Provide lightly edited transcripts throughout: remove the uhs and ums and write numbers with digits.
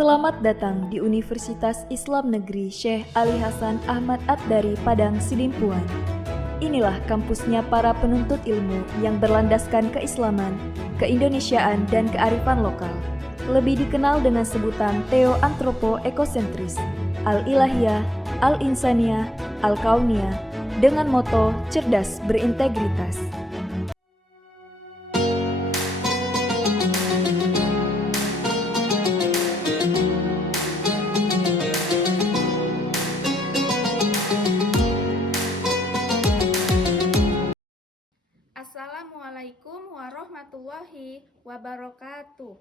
Selamat datang di Universitas Islam Negeri Syekh Ali Hasan Ahmad At-Dari Padang Sidimpuan. Inilah kampusnya para penuntut ilmu yang berlandaskan keislaman, keindonesiaan, dan kearifan lokal. Lebih dikenal dengan sebutan Theo-Antropo-Ekosentris, Al-Ilahiyah, Al-Insaniyah, Al-Kauniyah, dengan moto cerdas berintegritas. Assalamualaikum warahmatullahi wabarakatuh.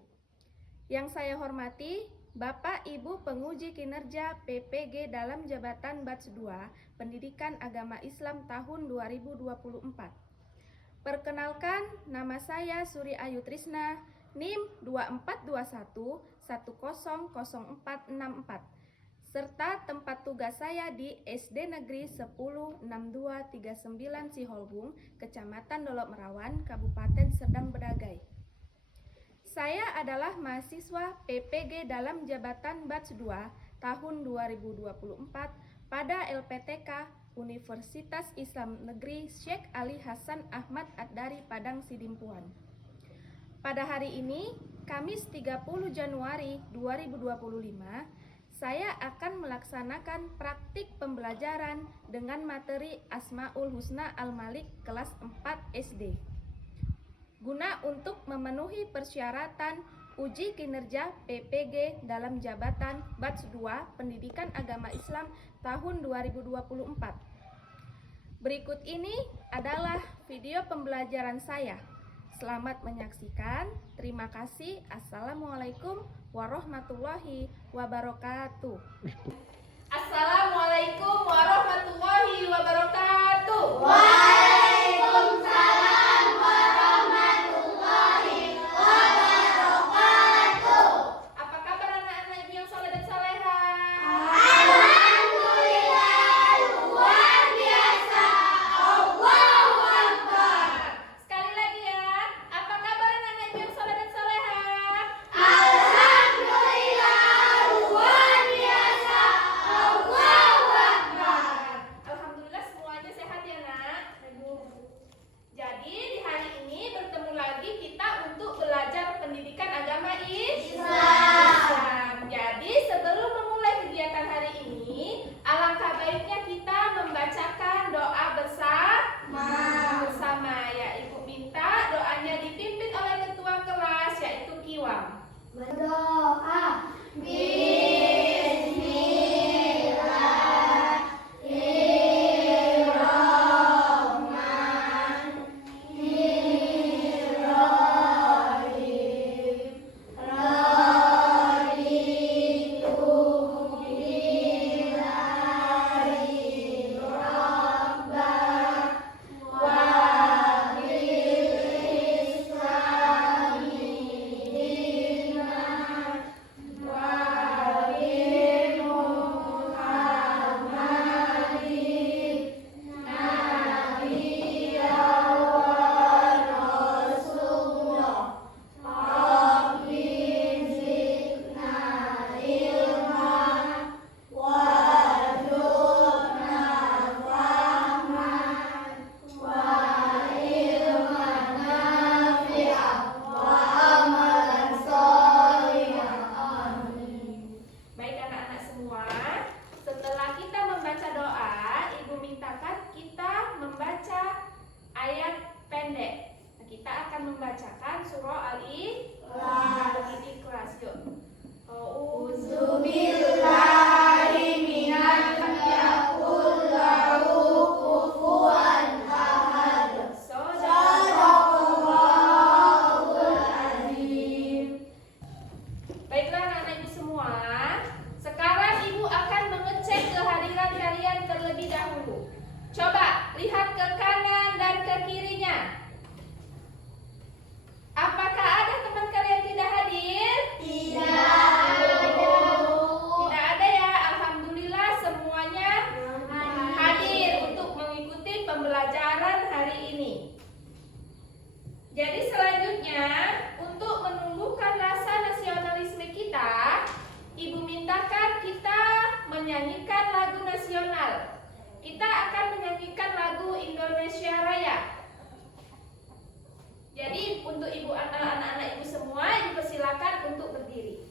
Yang saya hormati Bapak Ibu Penguji Kinerja PPG dalam Jabatan Batch 2 Pendidikan Agama Islam tahun 2024. Perkenalkan, nama saya Suri Ayu Trisna, NIM 2421100464, serta tempat tugas saya di SD Negeri 106239 Siholbung, Kecamatan Dolok Merawan, Kabupaten Serdang Bedagai. Saya adalah mahasiswa PPG dalam Jabatan Batch 2 tahun 2024 pada LPTK Universitas Islam Negeri Syekh Ali Hasan Ahmad At-Dari Padang Sidimpuan. Pada hari ini, Kamis 30 Januari 2025, saya akan melaksanakan praktik pembelajaran dengan materi Asmaul Husna Al-Malik kelas 4 SD. Guna untuk memenuhi persyaratan uji kinerja PPG dalam jabatan Batch 2 Pendidikan Agama Islam tahun 2024. Berikut ini adalah video pembelajaran saya. Selamat menyaksikan. Terima kasih. Assalamualaikum warahmatullahi wabarakatuh. Assalamualaikum warahmatullahi wabarakatuh. Waalaikumsalam warahmatullahi wabarakatuh. Apa kabar anak-anak ibu yang soleh dan salehah? Alhamdulillah, luar biasa. Allahu Akbar. Sekali lagi ya. Apa kabar anak-anak ibu yang soleh dan salehah? Alhamdulillah, luar biasa. Allahu Akbar. Alhamdulillah semuanya sehat ya nak. Jadi di hari ini bertemu lagi kita untuk belajar pendidikan agama Islam. Jadi sebelum memulai kegiatan hari ini, alangkah baiknya kita membacakan doa bersama. Ya, Ibu minta doanya dipimpin oleh ketua kelas yaitu Kiwam. Berdoa. Baik anak-anak semua, setelah kita membaca doa, Ibu mintakan kita membaca ayat pendek. Kita akan membacakan surah Al-Ikhlas. Yuk. Auzubillahi minal yakul kufuwan ahad. Shadaqallahul azim. Baiklah anak-anak ibu semua, sekarang ibu akan mengecek kehadiran kalian terlebih dahulu. Coba lihat ke kanan dan ke kirinya. Apakah ada teman kalian tidak hadir? Tidak. Tidak ada ya. Alhamdulillah semuanya hadir untuk mengikuti pembelajaran hari ini. Jadi selanjutnya, untuk menumbuhkan rasa nasionalisme kita, menyanyikan lagu nasional. Kita akan menyanyikan lagu Indonesia Raya. Jadi untuk anak-anak ibu semua dipersilakan untuk berdiri.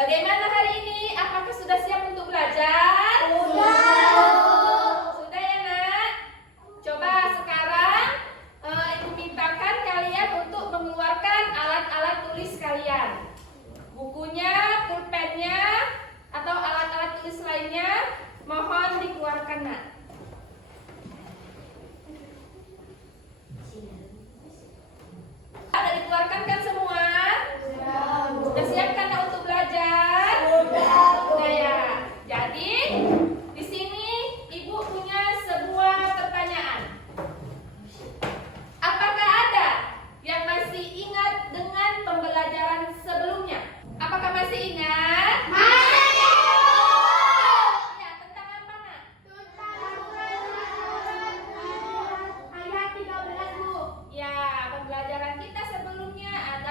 Bagaimana hari ini? Apakah sudah siap untuk belajar? Sudah ya nak? Coba sekarang ibu mintakan kalian untuk mengeluarkan alat-alat tulis kalian. Bukunya, pulpennya, atau alat-alat tulis lainnya, mohon dikeluarkan nak. Ada dikeluarkan kan semua? Sudah siap kan nak untuk belajar? Sudah ya. Jadi di sini ibu punya sebuah pertanyaan. Apakah ada yang masih ingat dengan pembelajaran sebelumnya? Apakah masih ingat? Ya, tentang apa nak? Ayat 13 Bu. Ya, pembelajaran kita sebelumnya ada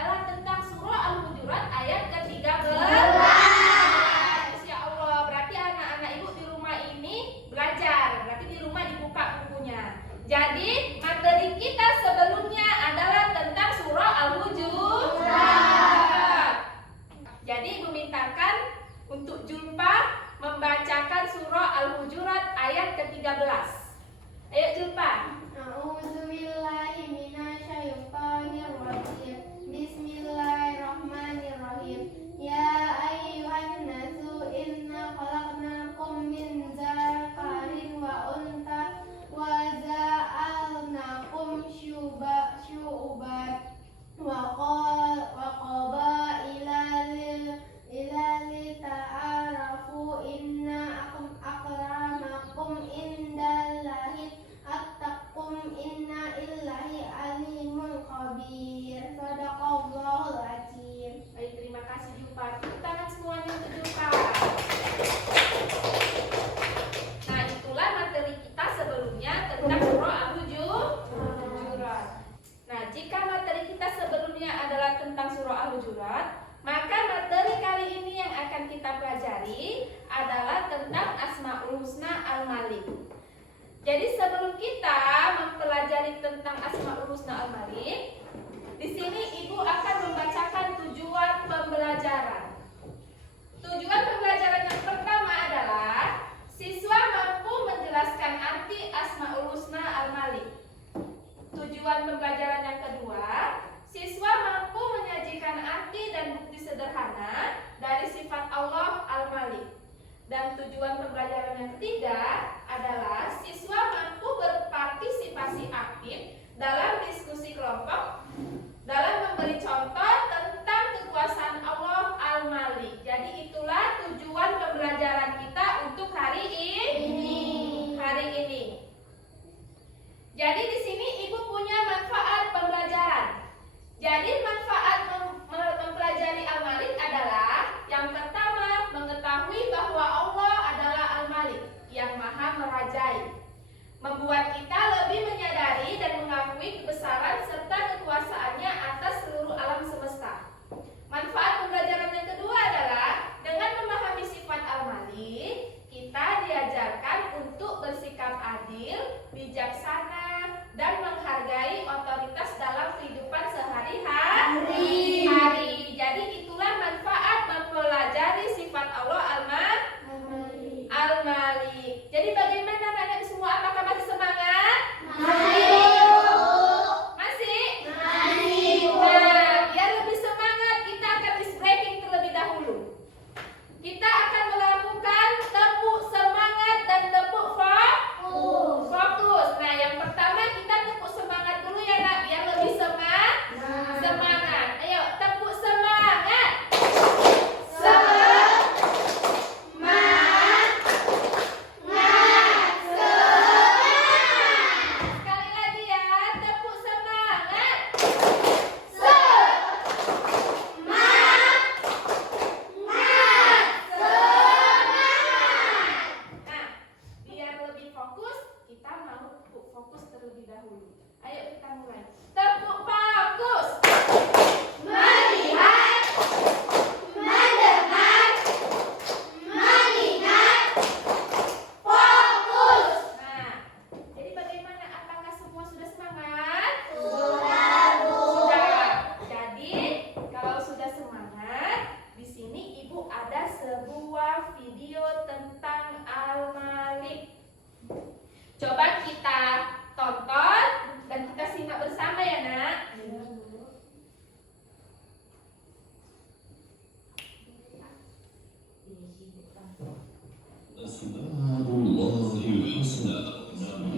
Asma'ullahil husna,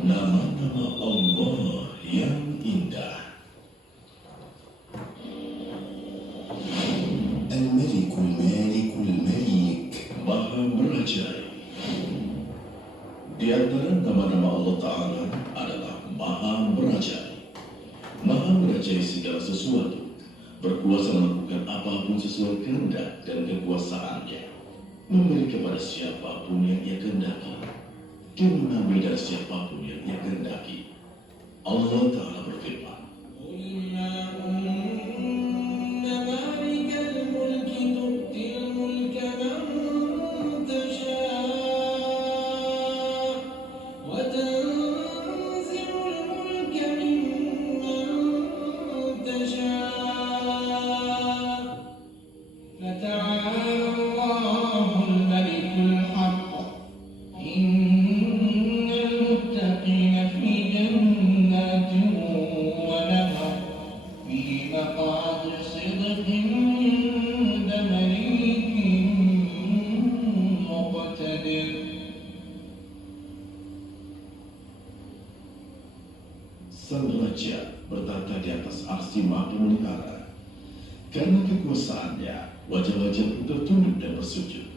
nama-nama Allah yang indah. Al-Malikul Malikul Malik, Maha Merajai. Di antara nama-nama Allah Ta'ala adalah Maha Merajai. Maha merajai segala sesuatu, berkuasa melakukan apapun sesuai kehendak dan kekuasaannya, memberi kepada siapapun yang ia kehendaki, dan mengambil dari siapapun yang ia kehendaki. Allah Ta'ala berfirman, Sang Raja bertata di atas arsy Maha Pemelihara. Karena kekuasaannya, wajah-wajah pun tertunduk dan bersujud.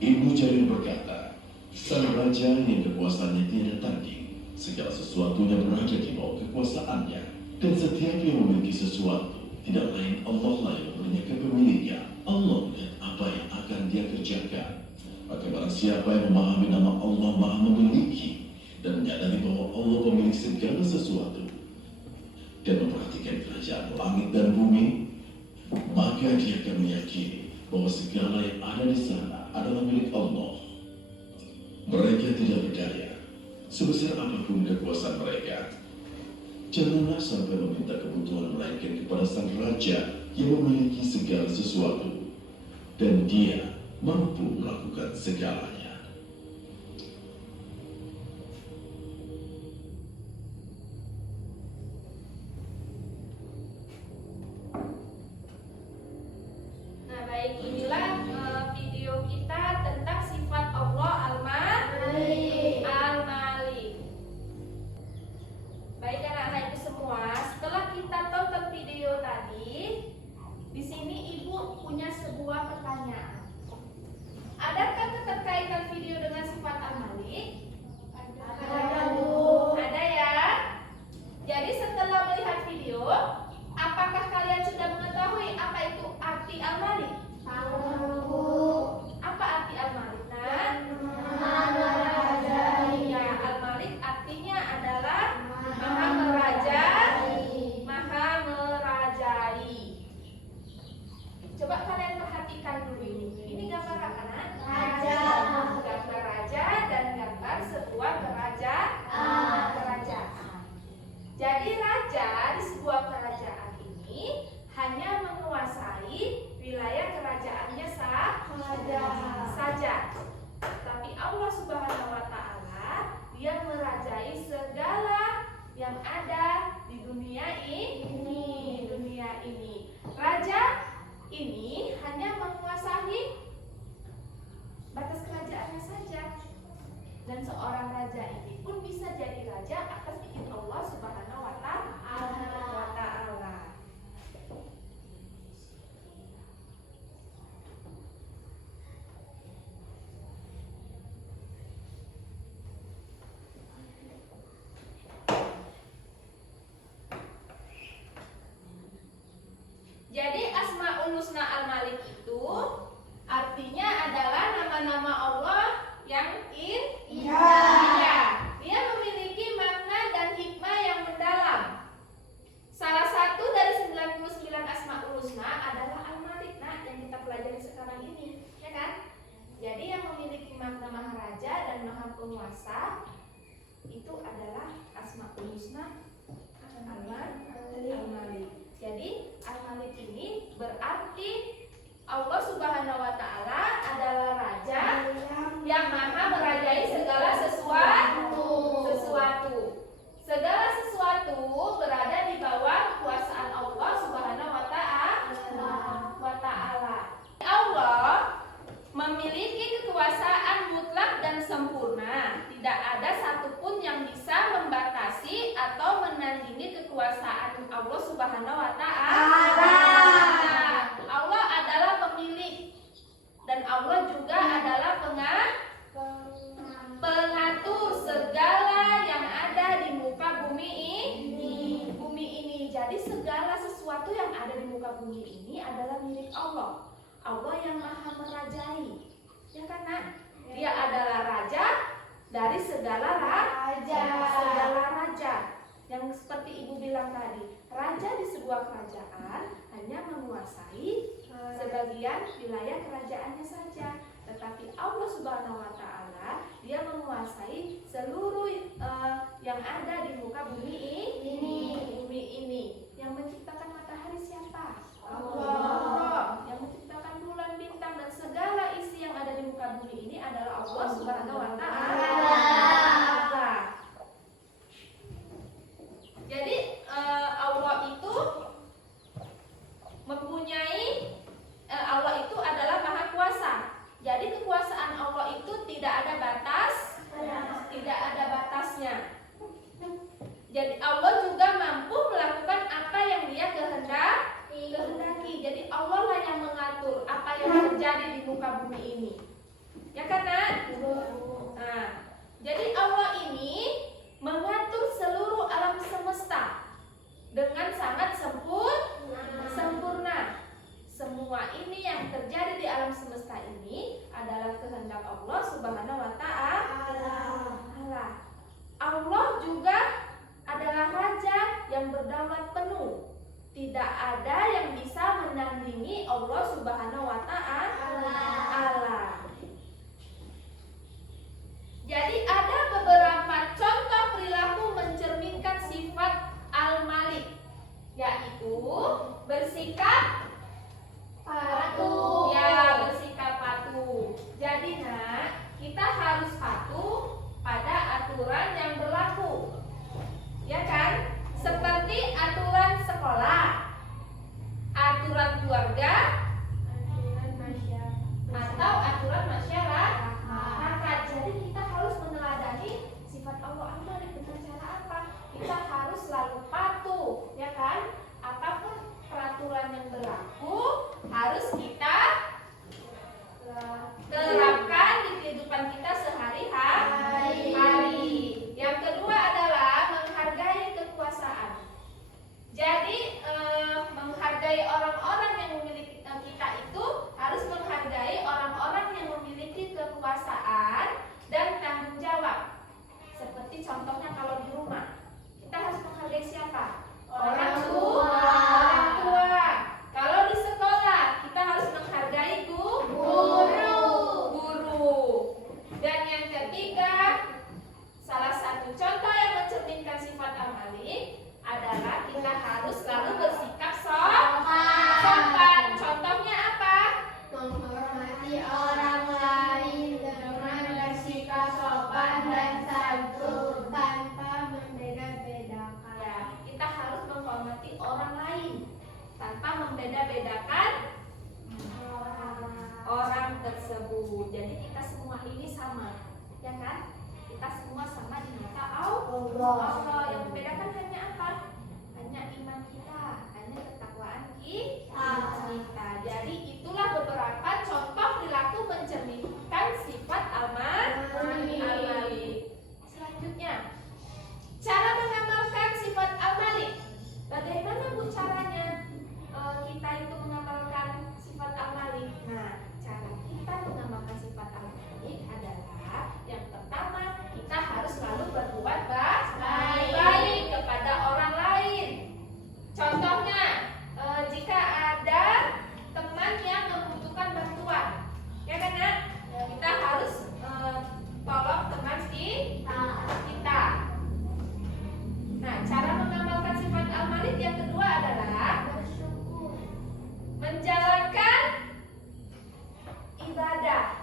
Ibnu Jarir berkata, Sang Raja yang kekuasaannya tiada tanding, segala sesuatunya berada di bawah kekuasaannya, dan setiap yang memiliki sesuatu, tidak lain Allah lah yang memberinya kepemilikan. Allah melihat apa yang akan dia kerjakan. Maka barang siapa yang memahami nama Allah Maha Memiliki, dan menyadari bahwa Allah pemilik segala sesuatu, dan memperhatikan kerajaan langit dan bumi, maka dia akan meyakini bahwa segala yang ada di sana adalah milik Allah. Mereka tidak berdaya, sebesar apapun kekuasaan mereka. Janganlah sampai meminta kebutuhan melainkan kepada Sang Raja yang memiliki segala sesuatu, dan Dia mampu melakukan segalanya. Nah, baik, inilah video kita tentang sifat Allah Al-Malik. Baik anak-anakku semua, setelah kita tonton video tadi, di sini Ibu punya sebuah pertanyaan. Adakah keterkaitan video dengan sifat Al-Malik? Ada, Bu. Ada ya? Jadi setelah melihat video, apakah kalian sudah mengetahui apa itu arti Al-Malik? Tahu. Apa arti Al-Malik? Nah, Maha merajai. ya, Al-Malik artinya adalah Maha Merajai. Maha Merajai. Coba kalian perhatikan dulu ini. Ini gambar apa, Nak? Raja. Gambar raja dan gambar sebuah kerajaan. Jadi raja di sebuah kerajaan ini hanya menguasai wilayah kerajaannya saja. Tapi Allah Subhanahu wa Ta'ala, Dia merajai segala yang ada di dunia ini. Raja ini hanya menguasai batas kerajaannya saja. Dan seorang raja ini pun bisa jadi raja atas izin Allah Subhanahu wa Ta'ala. Jadi Asmaul Husna Al-Malik itu artinya adalah nama-nama Allah yang indah. Dia memiliki makna dan hikmah yang mendalam. Salah satu dari 99 Asmaul Husna adalah Al-Malik, nah, yang kita pelajari sekarang ini, ya kan? Jadi yang memiliki makna Maharaja dan Maha Penguasa itu adalah Asmaul Husna Al-Malik. Jadi Al-Malik ini berarti Allah Subhanahu wa Ta'ala adalah raja yang maha merajai segala sesuatu. Segala sesuatu berada di bawah kekuasaan Allah Subhanahu wa Ta'ala. Allah memiliki kekuasaan Allah Subhanahu wa Ta'ala. Allah adalah pemilik dan Allah juga adalah pengatur segala yang ada di muka bumi ini. Jadi segala sesuatu yang ada di muka bumi ini adalah milik Allah. Allah yang maha merajai. Ya kan, Nak? Dia adalah raja dari segala raja. Yang seperti Ibu bilang tadi, raja di sebuah kerajaan hanya menguasai sebagian wilayah kerajaannya saja. Tetapi Allah Subhanahu wa Ta'ala, Dia menguasai seluruh yang ada di muka bumi ini. Yang menciptakan matahari siapa? Allah. Yang menciptakan bulan, bintang dan segala isi yang ada di muka bumi ini adalah Allah Subhanahu wa Ta'ala. Jadi Allah itu Allah itu adalah maha kuasa. Jadi kekuasaan Allah itu tidak ada batasnya. Jadi Allah juga mampu melakukan apa yang Dia kehendaki. Jadi Allah lah yang mengatur apa yang terjadi di muka bumi ini. Ya kan, Nak? Nah, jadi Allah ini mengatur seluruh alam semesta dengan sangat sempurna. Semua ini yang terjadi di alam semesta ini adalah kehendak Allah Subhanahu wa Ta'ala. Allah juga adalah raja yang berdaulat penuh. Tidak ada yang bisa menandingi Allah Subhanahu wa Ta'ala. Jadi ada beberapa contoh perilaku mencerminkan sifat Al-Malik, yaitu bersikap patuh. Ya, bersikap patuh. Jadi, Nak, kita harus patuh pada aturan yang berlaku. Ya kan? Seperti aturan sekolah, aturan keluarga, atau aturan masyarakat. Jadi kita harus meneladani sifat Allah Al-Malik dengan cara apa? Kita harus selalu patuh, ya kan? Apapun peraturan yang berlaku harus kita terapkan di kehidupan kita sehari-hari. Yang kedua adalah menghargai kekuasaan. Jadi menghargai orang-orang yang memiliki kita itu harus menghargai orang-orang yang memiliki kekuasaan dan tanggung jawab. Seperti contohnya kalau di rumah, kita harus menghargai siapa? Orang tua. Kalau di sekolah, kita harus menghargai guru. Dan yang ketiga, salah satu contoh yang mencerminkan sifat Al-Malik adalah kita harus selalu bersikap sopan. Contohnya apa? Menghormati orang lain dengan bersikap sopan dan santun tanpa membeda-bedakan. Ya, kita harus menghormati orang lain tanpa membeda-bedakan orang tersebut. Jadi kita semua ini sama, ya kan? Kita semua sama di mata Allah. Yang membedakan hanya apa? Hanya iman kita, hanya ketakwaan kita. Jadi itulah beberapa contoh perilaku mencerminkan sifat Al-Malik. Selanjutnya, cara mengamalkan sifat Al-Malik. Bagaimana Bu caranya kita itu mengamalkan sifat Al-Malik? Nah, cara kita mengamalkan sifat Al-Malik adalah yang pertama, kita harus selalu berbuat baik kepada orang lain. Contohnya, jika ada teman yang membutuhkan bantuan, ya kan, Nak? Kita harus tolong teman kita. Nah, cara mengamalkan sifat Al-Malik yang kedua adalah menjalankan ibadah.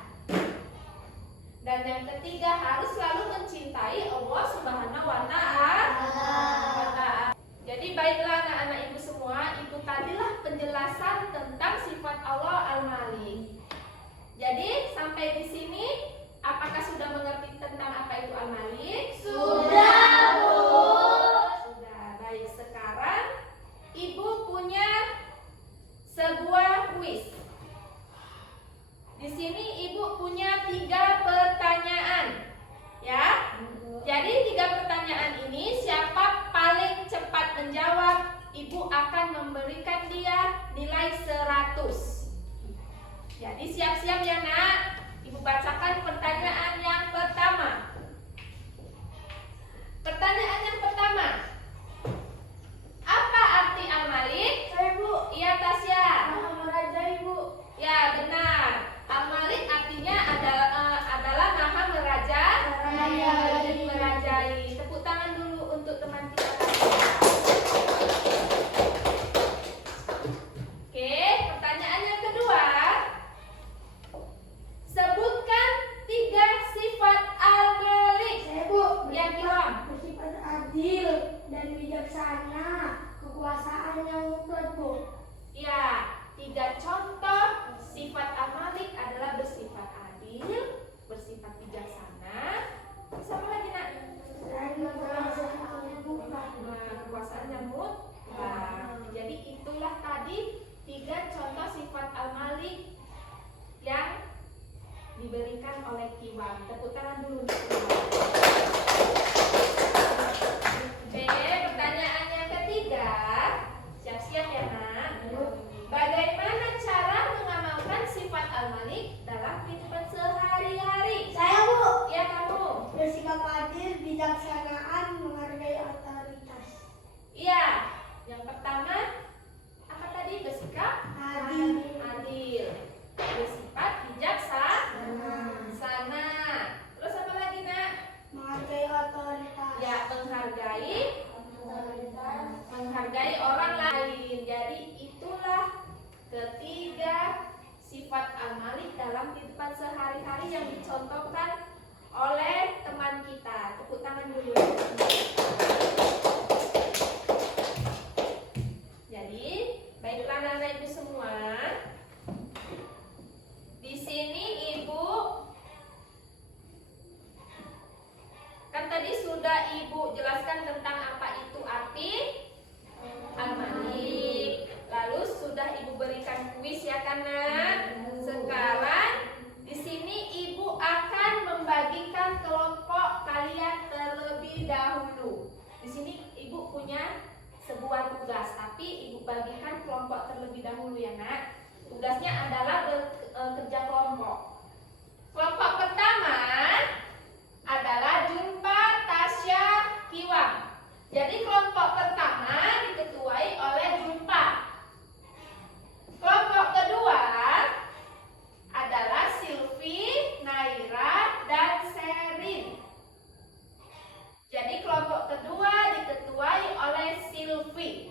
Dan yang ketiga harus selalu mencintai Allah Subhanahu wa Ta'ala. Jadi baiklah anak-anak Ibu semua, itu tadilah penjelasan tentang sifat Allah Al-Malik. Jadi sampai di sini apakah sudah mengerti tentang apa itu Al-Malik? Sudah, Bu. Sudah. Baik, sekarang sini Ibu punya 3 pertanyaan. Ya. Jadi 3 pertanyaan ini siapa paling cepat menjawab, Ibu akan memberikan dia nilai 100. Jadi siap-siap ya nak. Ibu bacakan pertanyaan yang pertama. Pertanyaan yang pertama. Apa arti Al-Malik? Saya Bu, Iya Tasya. Maha Meraja Ibu. Ya benar. Al-Malik artinya adalah Maha merajai. Tepuk tangan dulu untuk teman kita tadi. Oke, pertanyaan yang kedua. Sebutkan 3 sifat Al-Malik. Saya Bu, Ya, Kiram. bersifat adil dan bijaksana, kekuasaan yang mutlak Bu. Ya, 3 contoh sifat Al-Malik adalah bersifat adil, bersifat bijaksana. Sama lagi nak? Dan kekuasaan yang mutlak. Nah, kekuasaan yang mutlak. Jadi itulah tadi 3 contoh sifat Al-Malik yang diberikan oleh Kiwam. Tepuk tangan dulu untuk Kiwam. Oke, pertanyaan yang ketiga. Siap-siap ya nak. Bagaimana cara mengamalkan sifat Al-Malik dalam kehidupan sehari-hari? Saya Bu, Ya kamu. bersikap adil, bijaksanaan, menghargai otoritas. Iya. Yang pertama apa tadi? Bersikap adil, bersifat bijaksana. Terus apa lagi nak? Menghargai otoritas. Ya, menghargai orang lain. Jadi itulah ketiga sifat Al-Malik dalam kehidupan sehari-hari yang dicontohkan oleh teman kita. Tepuk tangan dulu. Jadi, baiklah anak-anak ibu semua. Di sini ibu kan tadi sudah ibu jelaskan tentang apa itu arti Al-Malik. Lalu sudah ibu berikan kuis ya kan nak? Sekarang di sini ibu akan membagikan kelompok kalian terlebih dahulu. Di sini ibu punya sebuah tugas, tapi ibu bagikan kelompok terlebih dahulu ya nak. Tugasnya adalah bekerja kelompok. Kelompok pertama adalah Jumpa, Tasya, Kiwam. Jadi kelompok pertama diketuai oleh Jumpa. Kelompok kedua adalah Silvi, Naira, dan Sherin. Jadi kelompok kedua diketuai oleh Silvi.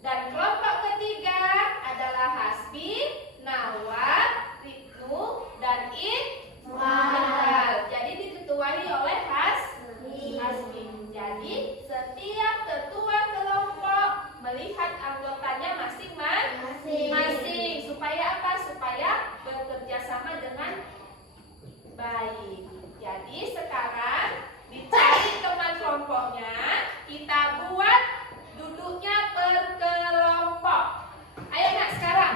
Dan kelompok ketiga adalah Hasbi, Nawar, Ribnu, dan Iqbal. Jadi diketuai oleh Hasbi. Jadi setiap ketua kelompok melihat anggotanya masing-masing. Supaya apa? Supaya bekerja sama dengan baik. Jadi sekarang dicari teman kelompoknya, kita buat duduknya per kelompok. Ayo nak sekarang.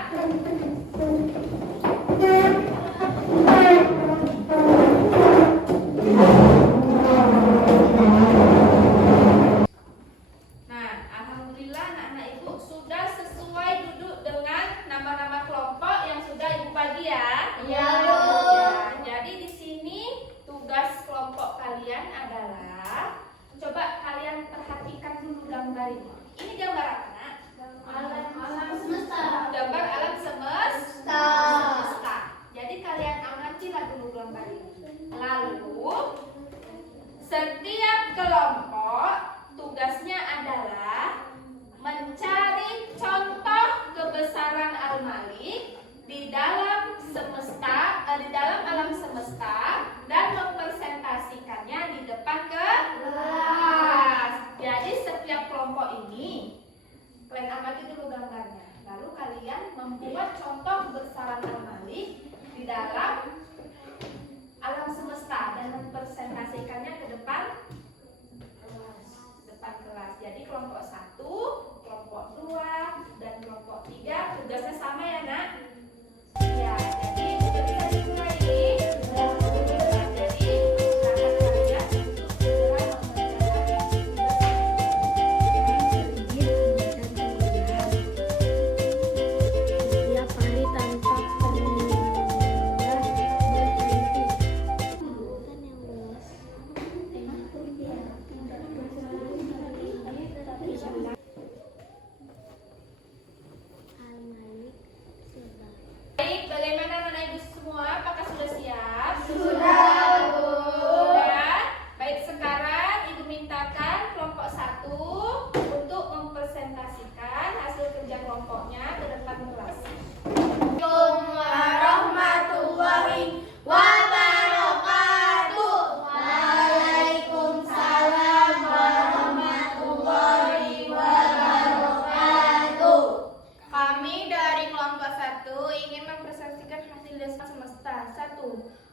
Nah, alhamdulillah anak-anak ibu sudah sesuai duduk dengan nama-nama kelompok yang sudah ibu bagi ya. Iya, Bu. Ya, jadi di sini tugas kelompok kalian adalah coba kalian perhatikan dulu gambar ini. Ini gambar apa nak? Alam semesta. Gambar alam semesta. Jadi kalian amatilah dulu gambar ini. Lalu setiap kelompok tugasnya adalah mencari contoh kebesaran Al-Malik di dalam di dalam alam semesta dan mempresentasikannya di depan kelas. Jadi setiap kelompok ini kalian amati dulu gambarnya. Lalu kalian membuat contoh kebesaran Al-Malik di dalam alam semesta dan mempresentasikannya ke depan kelas. Jadi kelompok 1, kelompok 2, dan kelompok 3 tugasnya sama ya nak? Ya, jadi berikan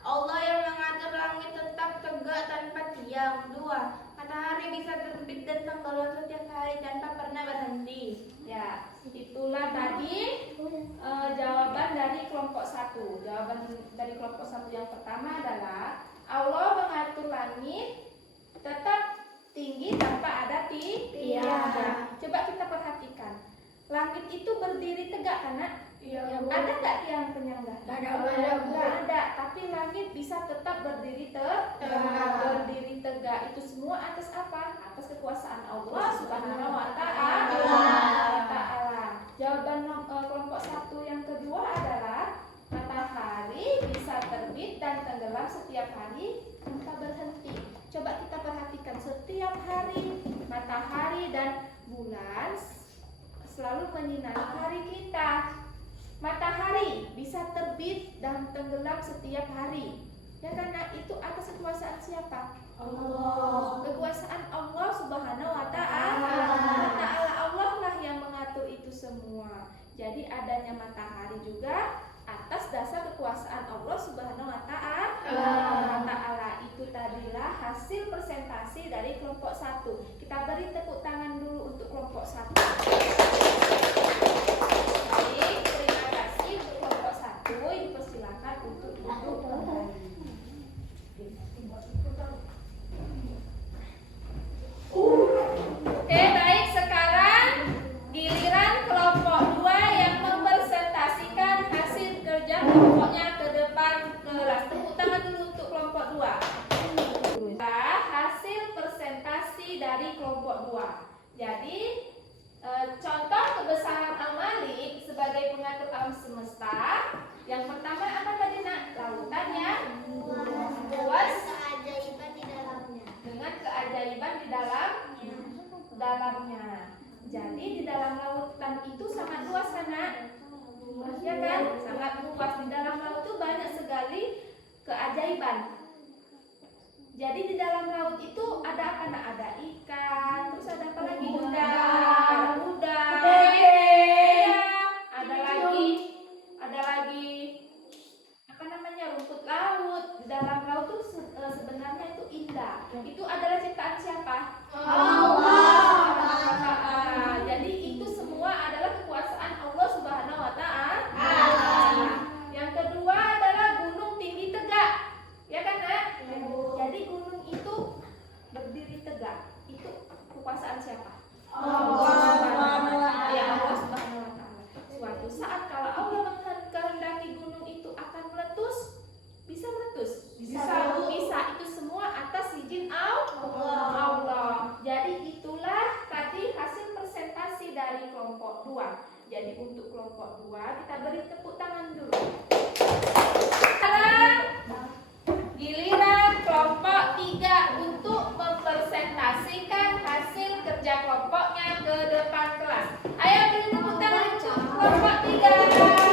Allah yang mengatur langit tetap tegak tanpa tiang. 2. Matahari bisa terbit dan tenggelam setiap hari tanpa pernah berhenti. Ya, itulah tadi jawaban dari kelompok 1. Jawaban dari kelompok 1 yang pertama adalah Allah mengatur langit tetap tinggi tanpa ada tiang. Nah, coba kita perhatikan. Langit itu berdiri tegak kan, Nak? Iya. Ada nggak tiang penyangga? Nggak ada. Tapi langit bisa tetap berdiri tegak. Itu semua atas apa? Atas kekuasaan Allah Subhanahu wa Ta'ala. Jawaban kelompok 1 yang kedua adalah matahari bisa terbit dan tenggelam setiap hari tanpa berhenti. Coba kita perhatikan, setiap hari matahari dan bulan selalu menyinari hari kita. Matahari bisa terbit dan tenggelam setiap hari. Ya karena itu atas kekuasaan siapa? Allah. Kekuasaan Allah Subhanahu wa Ta'ala. Allah lah yang mengatur itu semua. Jadi adanya matahari juga atas dasar kekuasaan Allah Subhanahu wa Ta'ala. Itu tadilah hasil presentasi dari kelompok 1. Kita beri tepuk tangan dulu untuk kelompok 1. Baik, terima kasih untuk kelompok 1. Dipersilakan untuk duduk kembali. Oke, baik, sekarang giliran kelompok 2 yang mempresentasikan hasil kerja kelompoknya ke depan kelas. Tepuk tangan dulu untuk kelompok 2. Hasil presentasi dari kelompok 2. Jadi contoh kebesaran Al-Malik sebagai pengatur alam semesta. Yang pertama apa tadi, Nak? Lautannya luas Keajaiban di dalamnya. dengan keajaiban di dalamnya. Jadi di dalam lautan itu sangat luas kan, Nak? Ya kan? Sangat luas. Di dalam laut itu banyak sekali keajaiban. Jadi di dalam laut itu ada apa, Nak? Ada ikan, terus ada apa lagi? Udang, ada lagi apa namanya, rumput laut. Di dalam laut itu sebenarnya itu indah. Itu adalah ciptaan siapa? Allah. Jadi itu semua adalah kekuasaan Allah Subhanahu wa Ta'ala. Yang kedua adalah gunung tinggi tegak. Ya kan, Nak? Jadi gunung itu berdiri tegak. Itu kekuasaan siapa? Allah. Ya, Allah Subhanahu wa Ta'ala. Suatu saat kalau Allah kehendaki gunung itu akan meletus, bisa meletus? Bisa. Itu semua atas izin Allah. Jadi itulah tadi hasil presentasi dari kelompok 2. Jadi untuk kelompok 2 kita beri tepuk tangan dulu. Sekarang giliran kelompok 3 untuk mempresentasikan hasil kerja kelompoknya ke depan kelas. Ayo beri tepuk tangan untuk kelompok 3.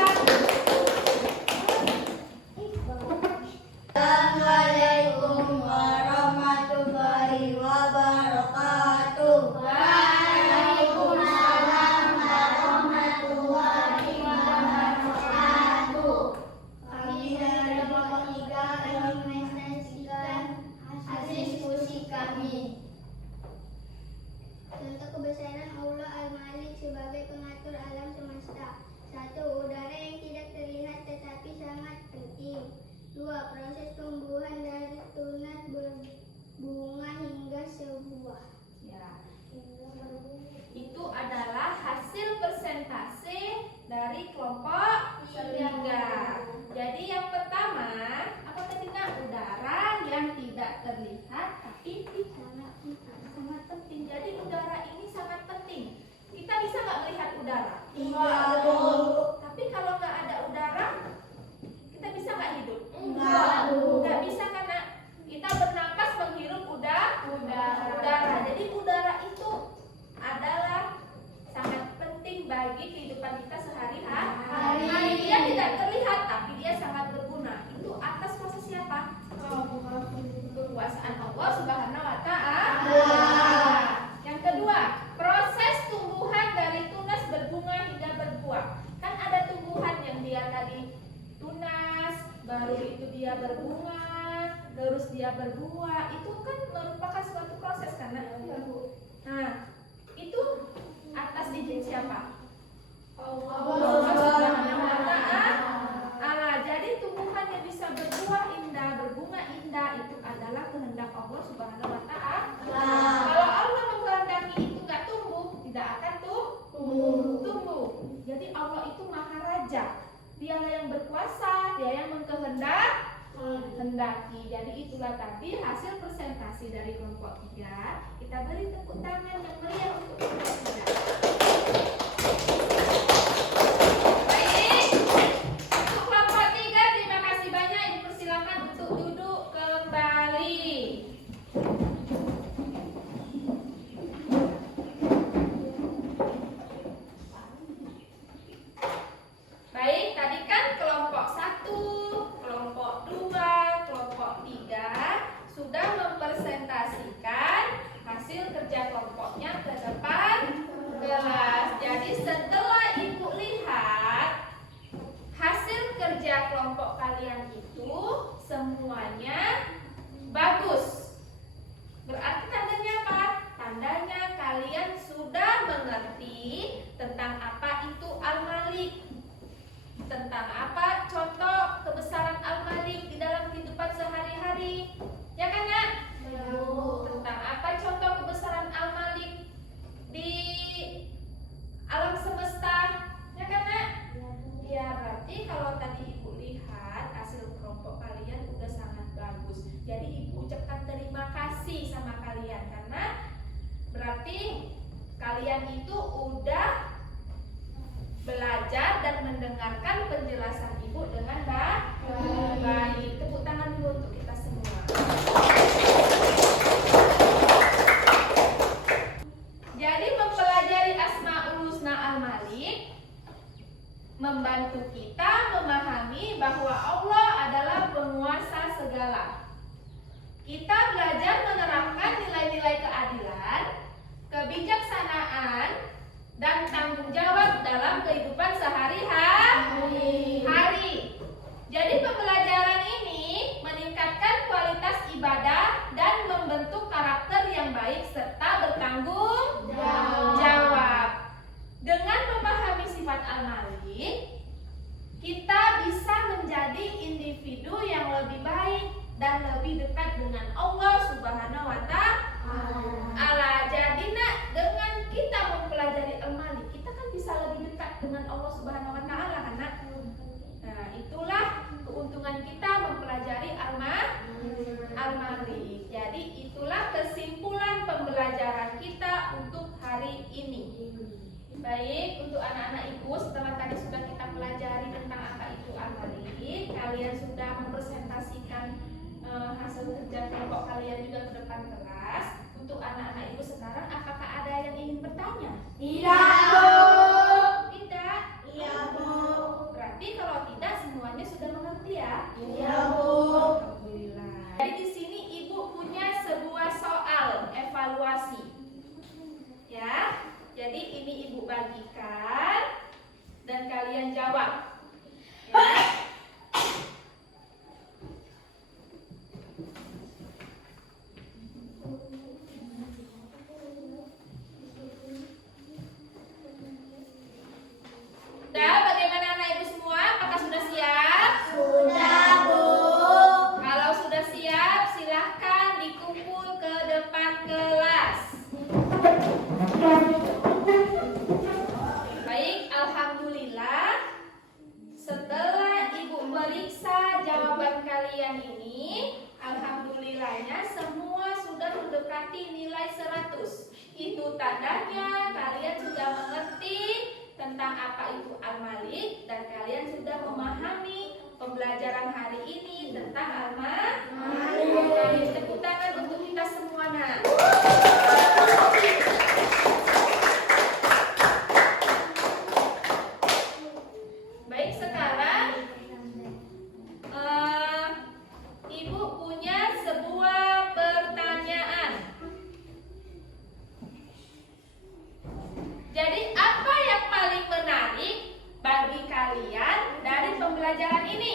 Assalamualaikum warahmatullahi wabarakatuh. Waalaikumsalam warahmatullahi wabarakatuh. Kami dari kelompok 3 akan mempresentasikan hasil diskusi kami. Contoh kebesaran Allah Al-Malik sebagai pengatur alam semesta. 1. Udara yang tidak terlihat tetapi sangat penting. 2. Proses tumbuhan dari tunas berbunga hingga sebuah. Ya. Itu adalah hasil presentasi dari kelompok 3. Jadi yang pertama, apa tadi, Nak? Udara yang tidak terlihat tapi sangat penting. Jadi udara ini sangat penting. Kita bisa nggak melihat udara? Enggak. Tapi kalau nggak ada udara, kita bisa nggak hidup? Nggak bisa karena kita bernapas menghirup udara. Jadi udara itu adalah sangat penting bagi kehidupan kita sehari-hari. Dia tidak terlihat tapi dia sangat dia berbunga, terus dia berbuah, itu kan merupakan suatu proses karena nah, itu atas izin siapa? Allah Subhanahu wa Ta'ala. Jadi tumbuhan yang bisa berbuah indah, berbunga indah itu adalah kehendak Allah Subhanahu wa Ta'ala. Kalau Allah menghendaki itu nggak tumbuh, tidak akan tumbuh. Jadi Allah itu Maha Raja. Dialah yang berkuasa, Dia yang menghendaki. Jadi itulah tadi hasil presentasi dari kelompok 3. Kita beri tepuk tangan yang meriah untuk kelompok 3. Baik, untuk kelompok 3 terima kasih banyak. Dipersilakan untuk duduk kembali. Baik, tadi kan kelompok 1, kelompok 2, kelompok 3 sudah mempresentasikan hasil kerja kelompoknya ke depan kelas. Jadi setelah Ibu lihat hasil kerja kelompok kalian itu semuanya bagus. Berarti tandanya apa? Tandanya kalian sudah mengerti tentang apa itu Al-Malik. Tentang apa contoh kebesaran Al-Malik di dalam kehidupan sehari-hari. Ya kan, Nak? Tentang apa contoh kebesaran Al-Malik di alam semesta. Ya kan, Nak? Ya, berarti kalau tadi Ibu lihat hasil kelompok kalian udah sangat bagus. Jadi Ibu ucapkan terima kasih sama kalian karena berarti kalian itu udah belajar dan mendengarkan penjelasan Ibu dengan baik. Tepuk tangan dulu untuk kita semua. Jadi mempelajari Asmaul Husna Al-Malik membantu kita memahami bahwa Allah adalah penguasa segala. Kita belajar menerapkan nilai-nilai keadilan, kebijaksanaan, dan tanggung jawab dalam kehidupan sehari-hari. Jadi pembelajaran ini meningkatkan kualitas ibadah dan membentuk karakter yang baik serta bertanggung jawab. Dengan memahami sifat Al-Malik, kita bisa menjadi individu yang lebih baik dan lebih dekat dengan Allah Subhanahu wa Ta'ala. Jadi, Nak, dengan kita mempelajari Al-Malik, kita kan bisa lebih dekat dengan Allah Subhanahu wa Ta'ala kan, Nak? Nah, itulah keuntungan kita mempelajari Al-Malik. Jadi, itulah kesimpulan pembelajaran kita untuk hari ini. Baik, untuk anak-anak Ibu, setelah tadi sudah kita pelajari tentang apa itu Al-Malik, kalian sudah mempresentasikan hasil kerja kelompok kalian juga ke depan kelas. Untuk anak-anak Ibu sekarang, apakah ada yang ingin bertanya? Tidak, Bu. Tidak? Iya, Bu. Berarti kalau tidak semuanya sudah mengerti ya? Iya, Bu. Alhamdulillah. Jadi di sini Ibu punya sebuah soal evaluasi. Ya. Jadi ini Ibu bagikan dan kalian jawab. Ya. Bagaimana anak Ibu semua? Apakah sudah siap? Sudah, Bu. Kalau sudah siap, silahkan dikumpul ke depan kelas. Baik, alhamdulillah. Setelah Ibu periksa jawaban kalian ini, alhamdulillahnya semua sudah mendekati nilai 100. Itu tandanya kalian sudah mengerti tentang apa itu Al-Malik dan kalian sudah memahami pembelajaran hari ini tentang Al-Malik. Tepuk tangan untuk kita semua, Nak. Baik, sekarang Ibu punya sebuah pertanyaan. Jadi apa yang paling menarik bagi kalian dari pembelajaran ini?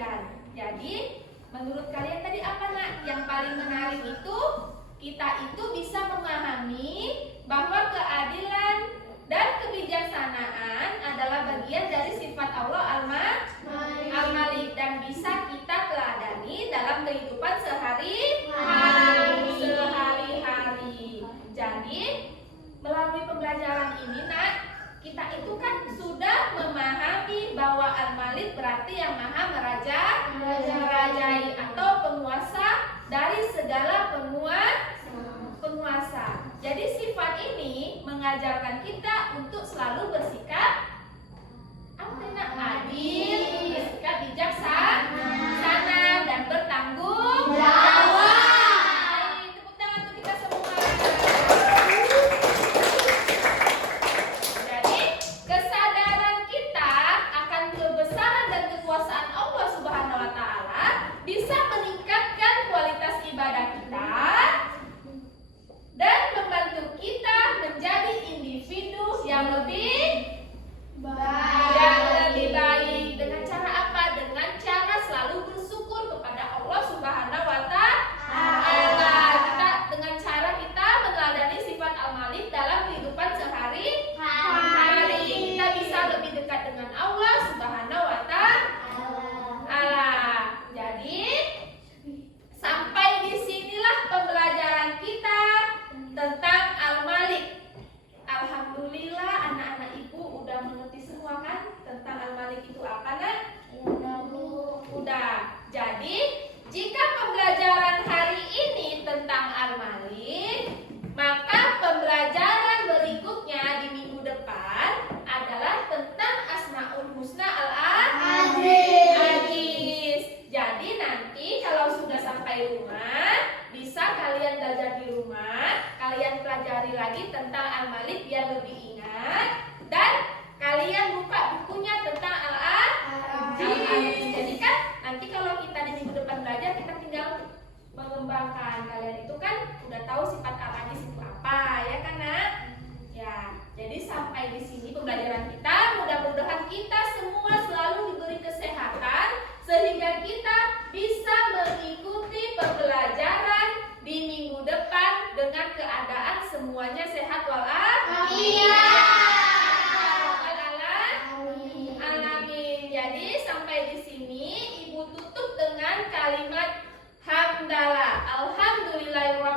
kalian. Jadi, menurut kalian tadi apa nak? Yang paling menarik itu kita itu bisa memahami bahwa keadilan dan kebijaksanaan adalah bagian dari sifat Allah Al-Malik dan bisa kita teladani dalam kehidupan sehari-hari. Jadi, melalui pembelajaran ini nak, kita itu kan sudah memahami bahwa Al-Malik berarti yang maha merajai atau penguasa dari segala penguasa. Jadi sifat ini mengajarkan kita untuk selalu bersikap adil, bersikap bijaksana dan bertanggung jawab. Tepuk tangan untuk kita semua. Jadi kesadaran kita akan kebesaran dan kekuasaan Allah Subhanahu wa taala bisa meningkatkan kualitas ibadah kita dan membantu kita menjadi individu yang lebih baik. Dengan cara apa? Dengan cara selalu bersyukur kepada Allah Subhanahu wa taala. Dengan cara kita meneladani sifat Al-Malik dalam kehidupan sehari-hari, kita bisa lebih dekat dengan Allah Subhanahu wa taala. Jadi, sampai disinilah pembelajaran kita tentang Al-Malik. Alhamdulillah anak-anak ibu udah mengerti semua kan tentang Al-Malik itu apa nak? Udah. Jadi jika pembelajaran hari ini tentang Al-Malik, maka pembelajaran berikutnya di minggu depan adalah tentang Asmaul Husna Al-Aziz. Jadi nanti kalau sudah sampai rumah, bisa kalian belajar di rumah, kalian pelajari lagi tentang Al-Malik biar lebih ingat, dan kalian buka bukunya tentang Al-Aziz. Jadi kan nanti kalau kita di minggu depan belajar, kita tinggal mengembangkan. Kalian itu kan udah tahu sifat Al-Aziz itu apa, ya kan nak? Ya, jadi sampai di sini pembelajaran kita. Mudah-mudahan kita semua selalu diberi kesehatan sehingga kita bisa mengikuti pembelajaran di minggu depan dengan keadaan semuanya sehat Alamin. Jadi sampai di sini ibu tutup dengan kalimat hamdalah. Alhamdulillahirabbil